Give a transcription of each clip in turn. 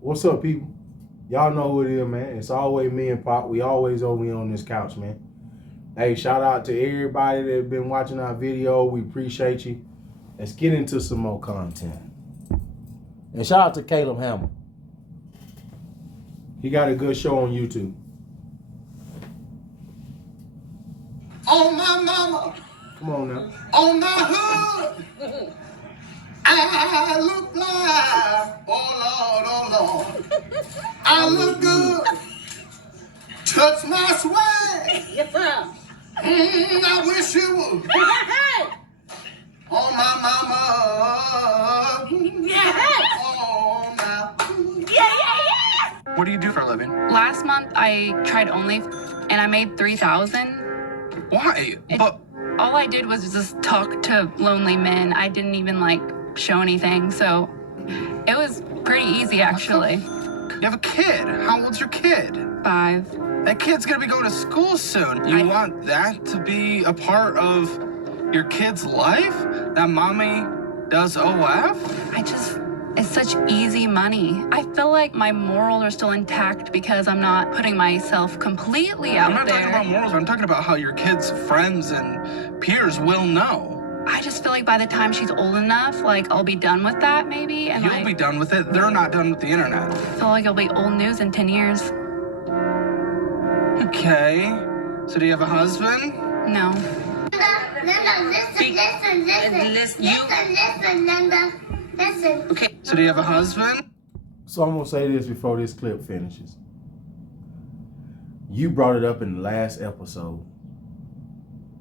What's up, people? Y'all know who it is, man. It's always me and Pop. We always over on this couch, man. Hey, shout out to everybody that's been watching our video. We appreciate you. Let's get into some more content. And shout out to Caleb Hammer. He got a good show on YouTube. On my mama. Come on now. On my hood. I look like, oh Lord. I look good. Touch my swag. Yes, sir. I wish you would. On my mama. Yeah. On my. Yeah. What do you do for a living? Last month I tried OnlyFans and I made $3,000. Why? But All I did was just talk to lonely men. I didn't even show anything, so it was pretty easy actually. you have a kid. How old's your kid? 5. That kid's gonna be going to school soon. You want that to be a part of your kid's life? That mommy does OF? It's such easy money. I feel like my morals are still intact because I'm not putting myself completely out I'm not there. talking about morals. I'm talking about how your kid's friends and peers will know. I just feel like by the time she's old enough, I'll be done with that maybe. And You'll be done with it. They're not done with the internet. I feel like it'll be old news in 10 years. Okay. So do you have a husband? No. Listen. Okay. So do you have a husband? So I'm going to say this before this clip finishes. You brought it up in the last episode.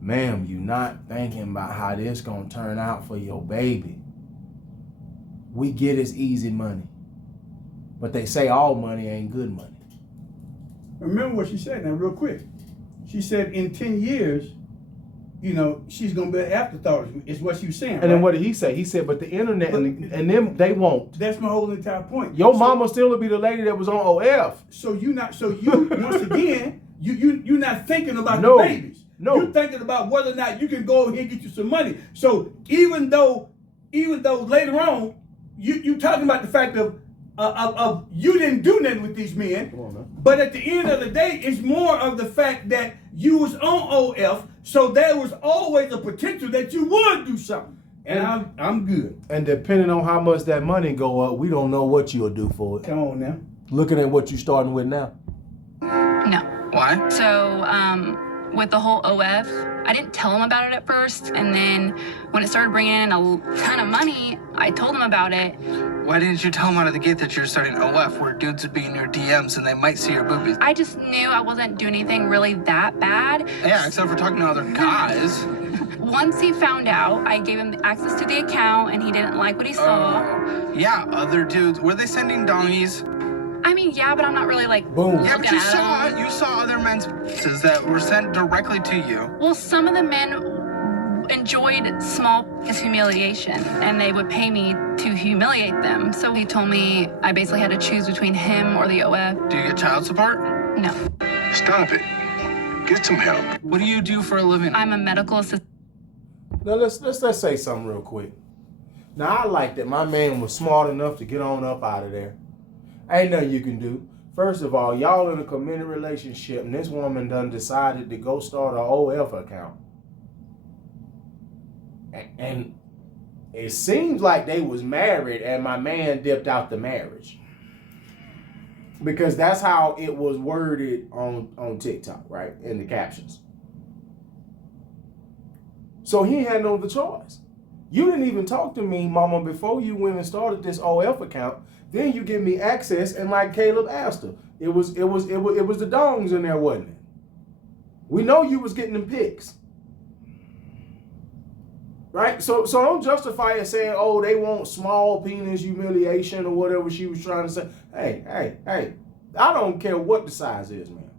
Ma'am, you not thinking about how this going to turn out for your baby. We get it's easy money. But they say all money ain't good money. Remember what she said now, real quick. She said in 10 years, she's going to be an afterthought, is what she was saying. And then what did he say? He said, but the internet and them, they won't. That's my whole entire point. Your mama still will be the lady that was on OF. So you once again, you're not thinking about the babies. No. You're thinking about whether or not you can go ahead and get you some money. So even though later on, you talking about the fact of you didn't do nothing with these men, Come on, man. but at the end of the day, it's more of the fact that you was on OF, so there was always a potential that you would do something. And I'm good. And depending on how much that money go up, we don't know what you'll do for it. Come on now. Looking at what you starting with now. No. Why? So, with the whole OF, I didn't tell him about it at first, and then when it started bringing in a ton of money, I told him about it. Why didn't you tell them out of the gate that you're starting OF, where dudes would be in your DMs and they might see your boobies? I just knew I wasn't doing anything really that bad. Yeah, except for talking to other guys. Once he found out, I gave him access to the account, and he didn't like what he saw. Yeah, other dudes. Were they sending dongies? I mean, yeah, but I'm not really Boom. Yeah, but looking at them. you saw other men's penises that were sent directly to you. Well, some of the men enjoyed small humiliation, and they would pay me to humiliate them. So he told me I basically had to choose between him or the OF. Do you get child support? No. Stop it. Get some help. What do you do for a living? I'm a medical assistant. Now let's say something real quick. Now I like that my man was smart enough to get on up out of there. Ain't nothing you can do. First of all, y'all in a committed relationship, and this woman done decided to go start an OF account. And it seems like they was married, and my man dipped out the marriage. Because that's how it was worded on TikTok, right? In the captions. So he had no other choice. You didn't even talk to me, mama, before you went and started this OF account. Then you give me access, and like Caleb asked her, it was the dongs in there, wasn't it? We know you was getting them pics. Right? So don't justify it saying, oh, they want small penis humiliation or whatever she was trying to say. Hey, I don't care what the size is, man.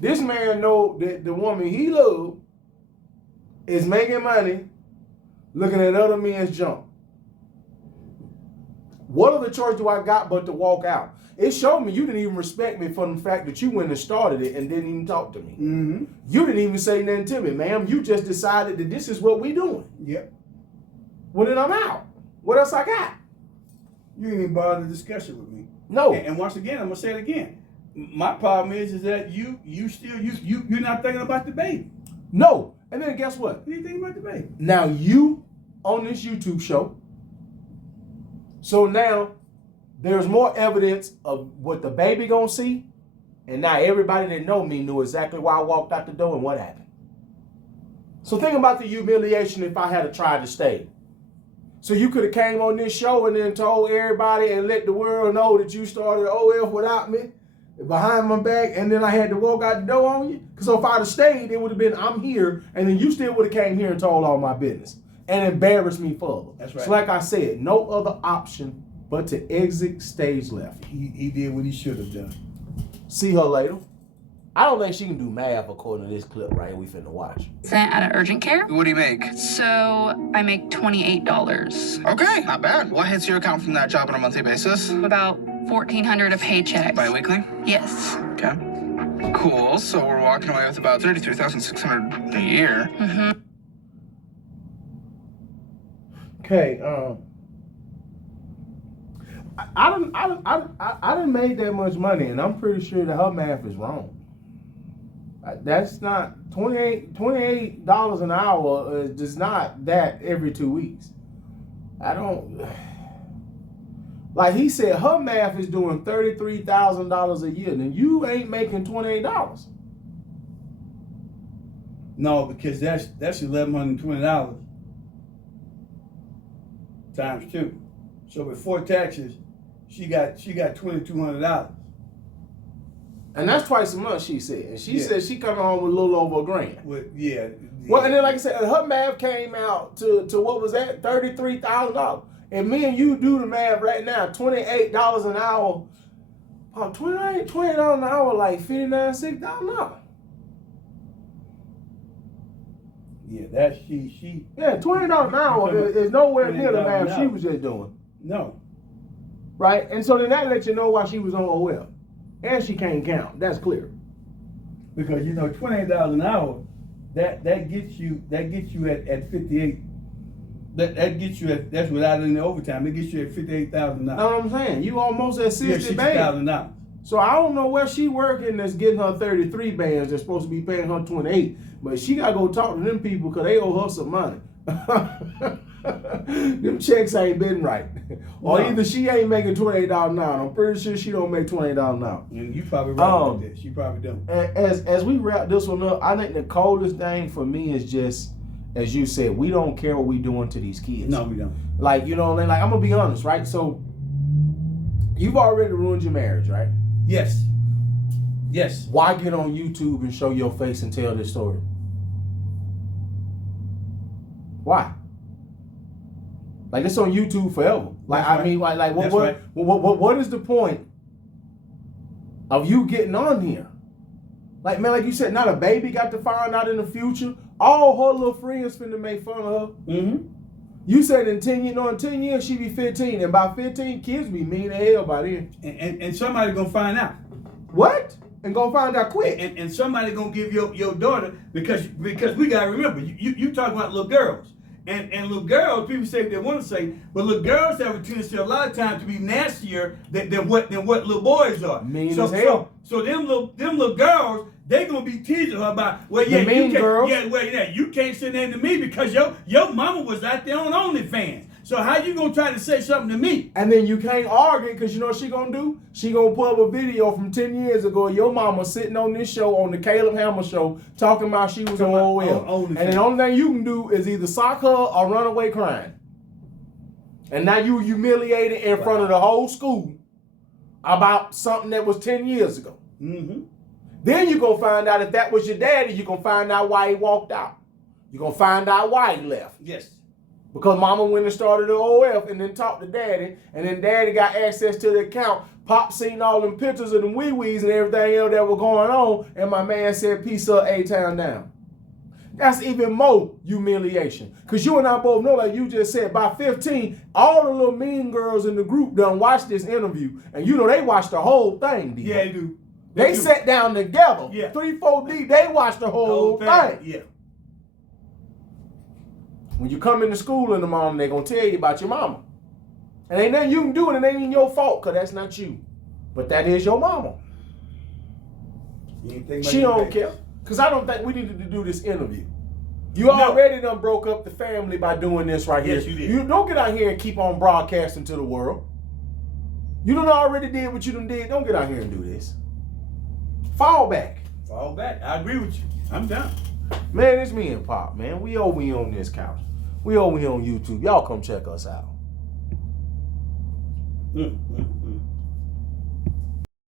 This man know that the woman he loved is making money looking at other men's junk. What other choice do I got but to walk out? It showed me you didn't even respect me for the fact that you went and started it and didn't even talk to me. Mm-hmm. You didn't even say nothing to me, ma'am. You just decided that this is what we doing. Yep. Well, then I'm out. What else I got? You ain't even bother the discussion with me. No. And once again, I'm gonna say it again. My problem is that you're not thinking about the baby. No. And then guess what? What are you thinking about the baby? Now you on this YouTube show. So now there's more evidence of what the baby gonna see. And now everybody that know me knew exactly why I walked out the door and what happened. So think about the humiliation if I had tried to stay. So you could have came on this show and then told everybody and let the world know that you started OF without me, behind my back, and then I had to walk out the door on you. Because if I'd have stayed, it would have been I'm here, and then you still would have came here and told all my business and embarrassed me further. That's right. So like I said, no other option but to exit stage left. He did what he should have done. See her later. I don't think she can do math according to this clip right here we finna watch. Sent out of urgent care. What do you make? So I make $28. Okay, not bad. What hits your account from that job on a monthly basis? About $1,400 a paycheck. Bi-weekly? Yes. Okay. Cool. So we're walking away with about $33,600 a year. Mm-hmm. Okay, I done made that much money, and I'm pretty sure that her math is wrong. That's not $28 an hour is just not that every 2 weeks. I don't like he said her math is doing $33,000 a year, and you ain't making $28. No, because that's $1,120 times 2. So before taxes, she got $2,200. And that's twice a month, she said. And she Yeah. said she coming home with a little over $1,000. Yeah. Well, and then like I said, her math came out to what was that? $33,000. And me and you do the math right now, $28 an hour. Oh, $28 an hour, like $59,000. Yeah, that's she. Yeah, $20 an hour is nowhere near the math $28 she was just doing. No. Right? And so then that lets you know why she was on OL. And she can't count. That's clear. Because $28 an hour, that gets you at 58. That gets you at, that's without any overtime. It gets you at $58,000. Know what I'm saying? You almost at 60 bands. $60,000. So I don't know where she working that's getting her 33 bands. They're supposed to be paying her 28. But she got to go talk to them people because they owe her some money. Them checks ain't been right. Or No. either she ain't making $28 an hour. I'm pretty sure she don't make $28 an hour. And you probably right with that. She probably don't. As we wrap this one up, I think the coldest thing for me is just, as you said, we don't care what we doing to these kids. No, we don't. Like, you know, like I'm gonna be honest, right? So you've already ruined your marriage, right? Yes. Yes. Why get on YouTube and show your face and tell this story? Why? Like it's on YouTube forever. Like That's I right. mean, like That's what, right. what is the point of you getting on here? Like man, like you said, not a baby got to find out in the future. All her little friends finna make fun of her. Mm-hmm. You said in 10 years she be 15, and by 15 kids be mean as hell by then. And somebody gonna find out. What? And gonna find out quick. And somebody gonna give your daughter because we gotta remember you talking about little girls. And little girls, people say they want to say, but little girls have a tendency a lot of times to be nastier than what little boys are. Mean as hell. So them little girls, they gonna be teasing her about, well, yeah, The mean you can't, girls. yeah, well, yeah, you can't say that to me because your mama was out there on OnlyFans. So how you gonna try to say something to me? And then you can't argue because you know what she gonna do? She gonna pull up a video from 10 years ago. Your mama sitting on this show, on the Caleb Hammer show, talking about she was on OL. And the only thing you can do is either sock her or run away crying. And now you humiliated in front of the whole school about something that was 10 years ago. Mm-hmm. Then you gonna find out if that was your daddy, you gonna find out why he walked out. You gonna find out why he left. Yes. Because mama went and started the OF and then talked to daddy, and then daddy got access to the account. Pop seen all them pictures of them wee-wees and everything else that were going on, and my man said, peace up, A-Town down. That's even more humiliation. Because you and I both know, like you just said, by 15, all the little mean girls in the group done watched this interview, and you know they watched the whole thing, D. Yeah, they do. They sat down together, Yeah. 3-4 deep, they watched the whole thing. Yeah. When you come into school in the morning, they're going to tell you about your mama. And ain't nothing you can do, and it ain't even your fault, because that's not you. But that is your mama. You ain't think about She your don't baby. care. Because I don't think we needed to do this interview. You already done broke up the family by doing this right Yes, here. you did. You don't get out here and keep on broadcasting to the world. You done already did what you done did. Don't get out here and do this. Fall back. Fall back. I agree with you. I'm done. Man, it's me and Pop, man. We over here on this couch. We over here on YouTube. Y'all come check us out.